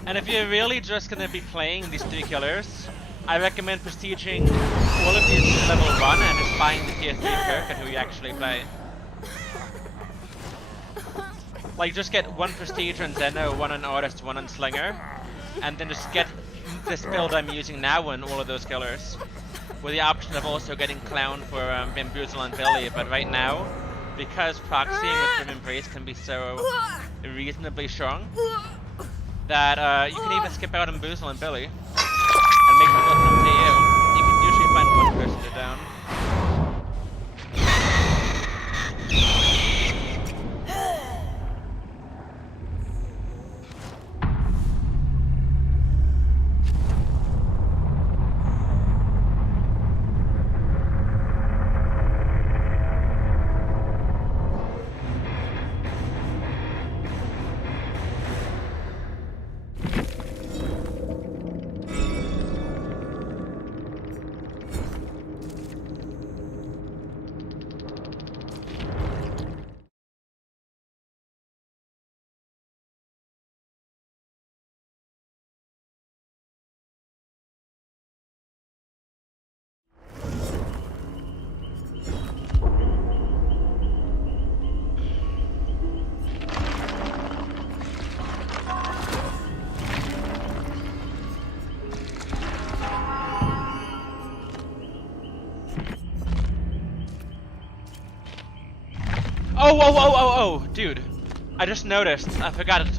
And if you're really just gonna be playing these 3 killers, I recommend prestiging all of these to level 1 and just buying the tier 3 perk and who you actually play. Like, just get 1 prestige on Zeno, 1 on Artist, 1 on Slinger, and then just get this build I'm using now on all of those killers. With the option of also getting Clown for Bamboozle and Billy, but right now, because proxying with Grim Embrace can be so reasonably strong, that you can even skip out on Boozle and Billy and make people come to you. You can usually find 1 person to down. Oh, dude. I just noticed. I forgot it.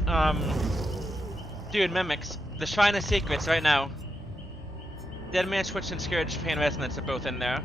Dude, Mimics. The Shrine of Secrets right now. Dead Man Switch and Scourge Pain Resonance are both in there.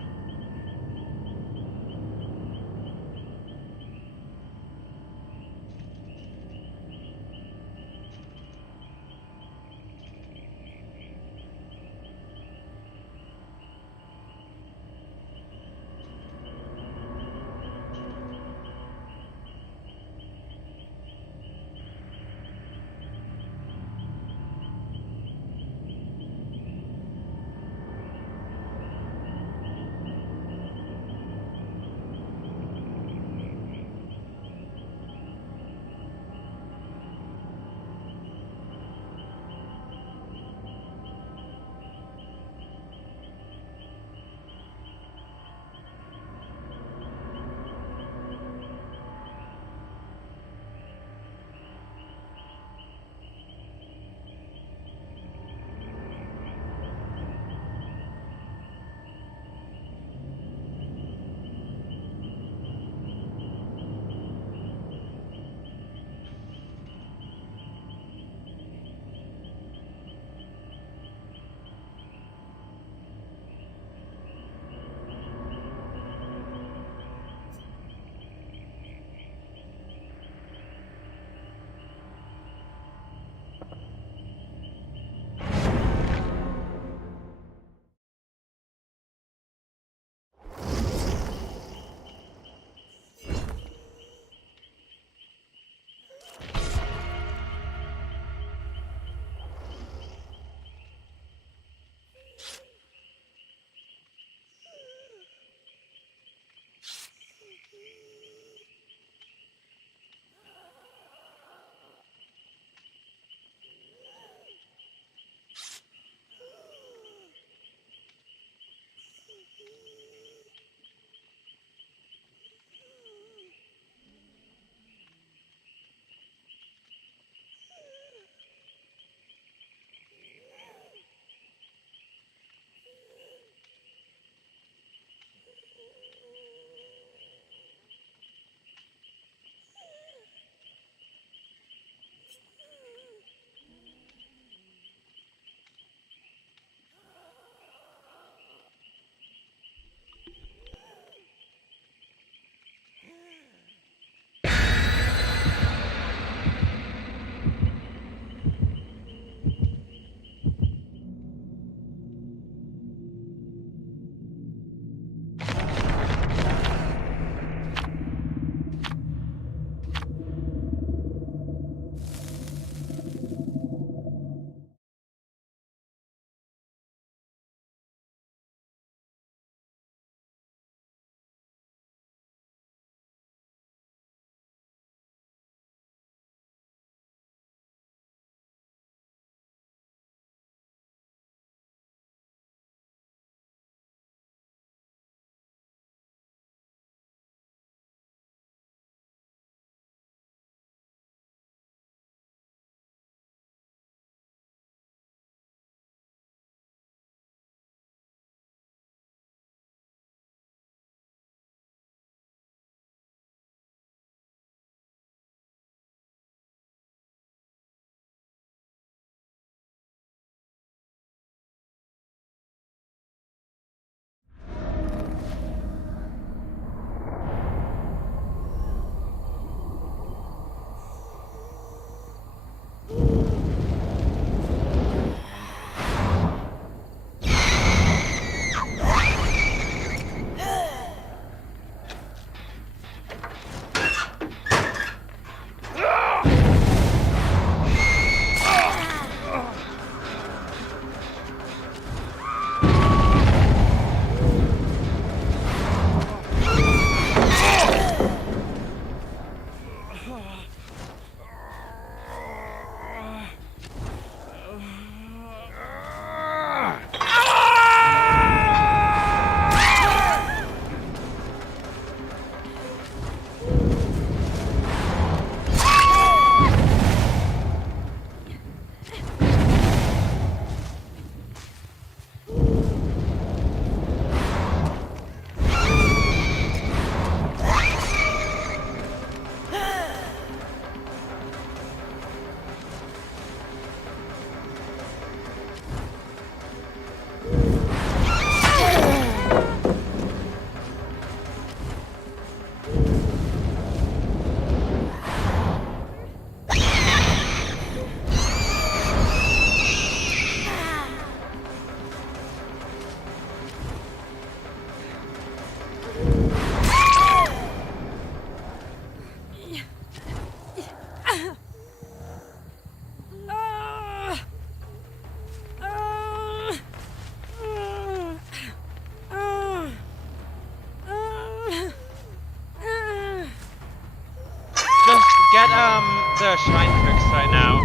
shrine perks right now.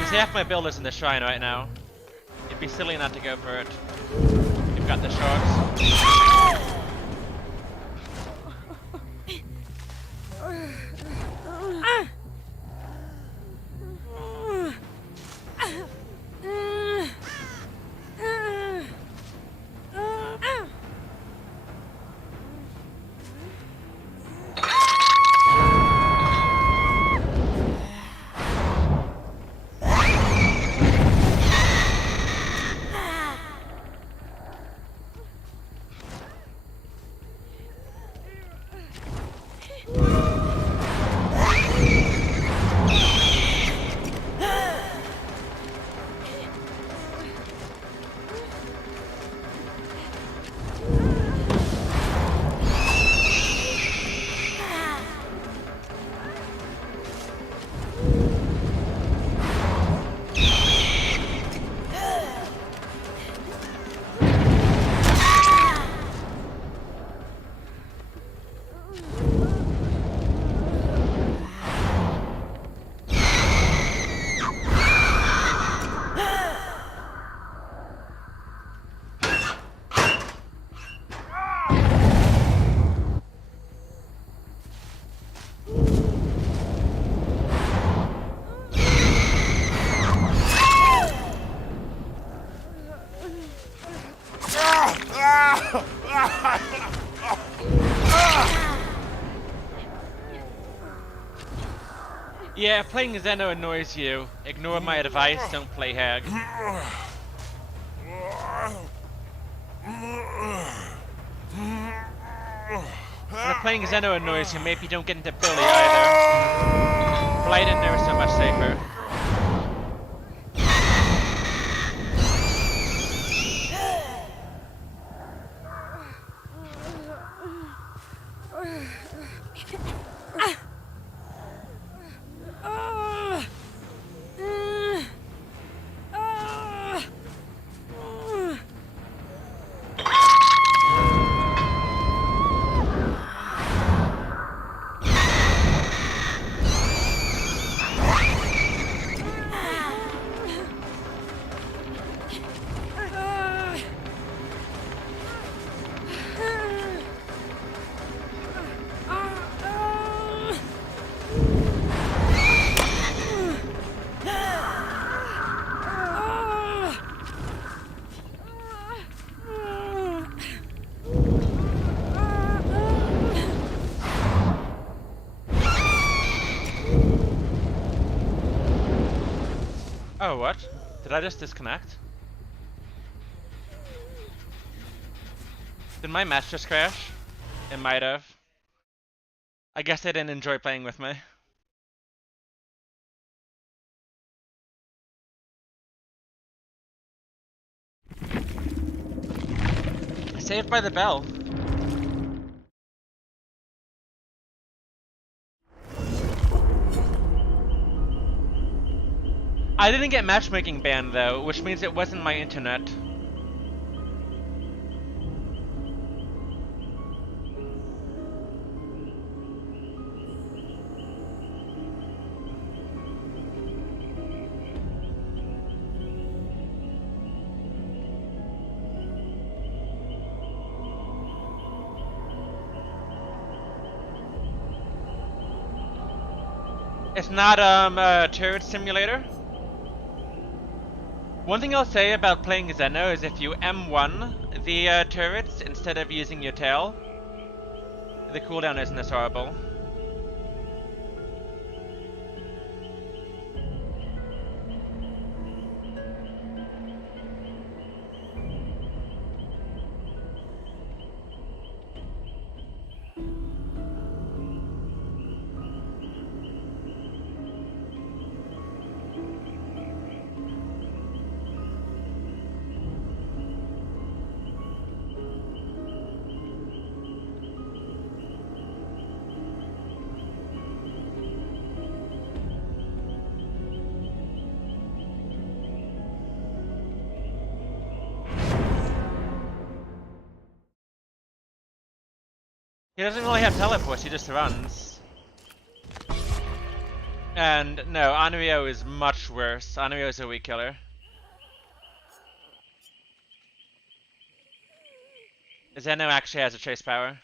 You see, half my build is in the shrine right now. It'd be silly not to go for it. You've got the shards. Yeah, if playing Zeno annoys you, ignore my advice, don't play Hag. And if playing Zeno annoys you, maybe don't get into Billy either. Blight in there is so much safer. Oh, what? Did I just disconnect? Did my match just crash? It might have. I guess they didn't enjoy playing with me. Saved by the bell. I didn't get matchmaking banned though, which means it wasn't my internet. It's not a turret simulator. One thing I'll say about playing Zeno is if you M1 the turrets instead of using your tail, the cooldown isn't as horrible. He doesn't really have teleports, he just runs. And no, Anrio is much worse. Anrio is a weak killer. Zeno actually has a chase power.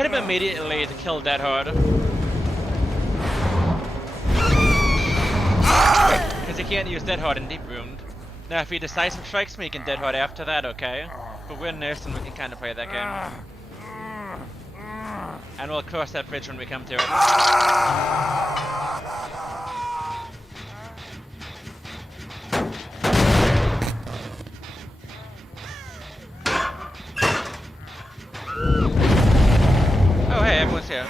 Hit him immediately to kill Dead Hard. Because he can't use Dead Hard in Deep Wound. Now if he decisive strikes me, he can Dead Hard after that, okay? But we're nurse and we can kind of play that game. And we'll cross that bridge when we come to it. Oh hey, everyone's here.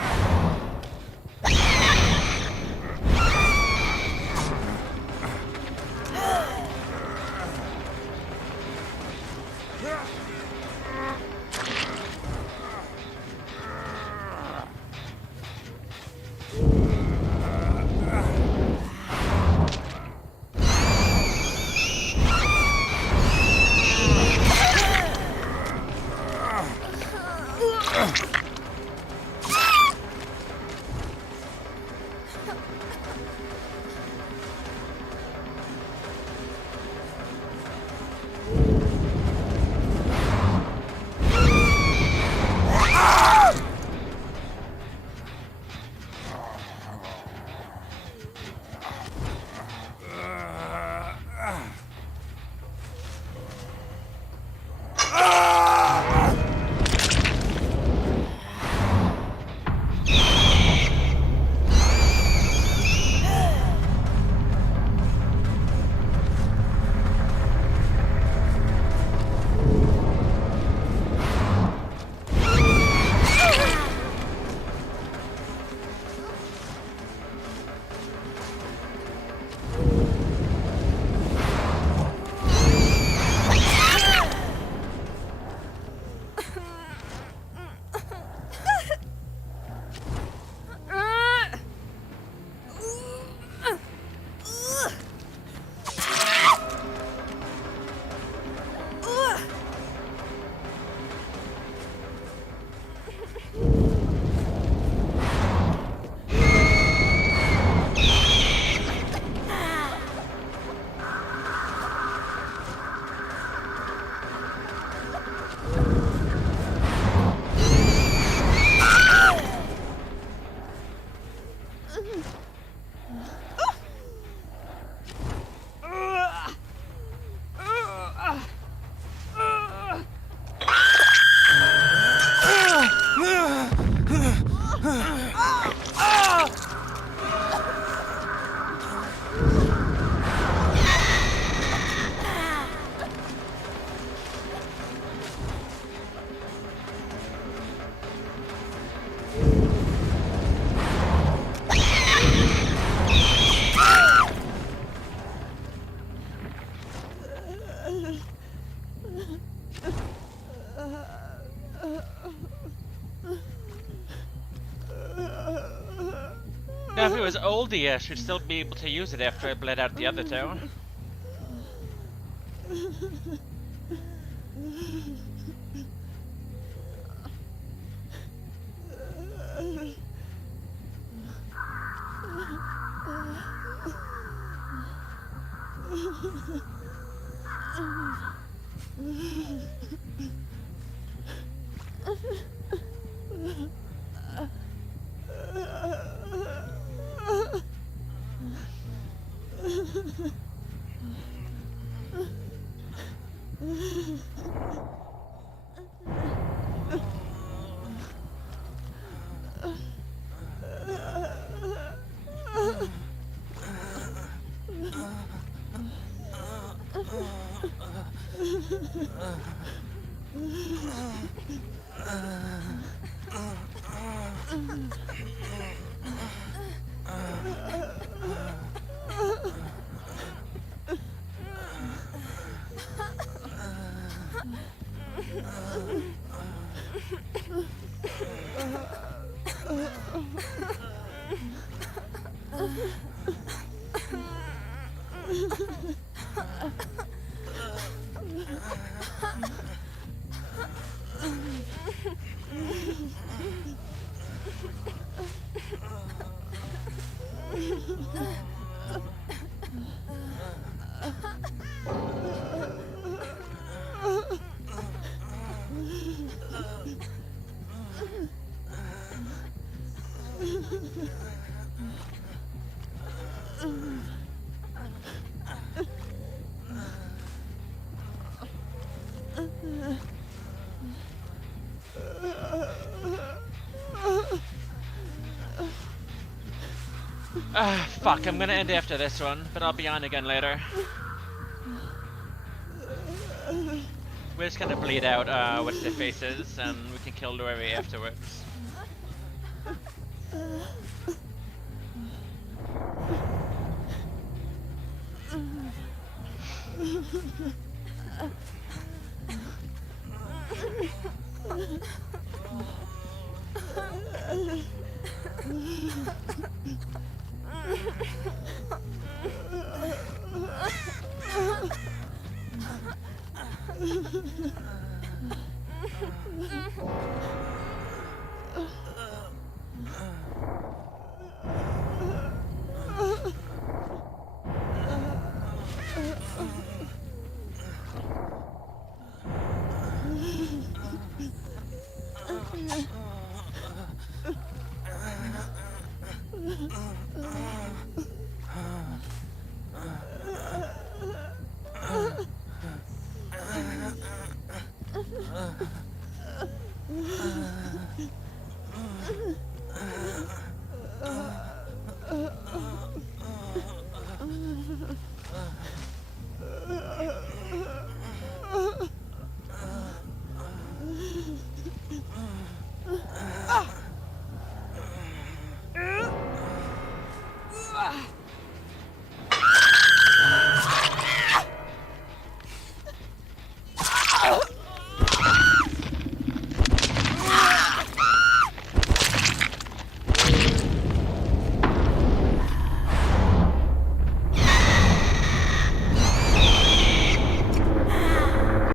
Now, if it was oldie, I should still be able to use it after I bled out the other two. Ah, fuck, I'm gonna end after this one, but I'll be on again later. We're just gonna bleed out what's their faces, and we can kill Lori afterwards.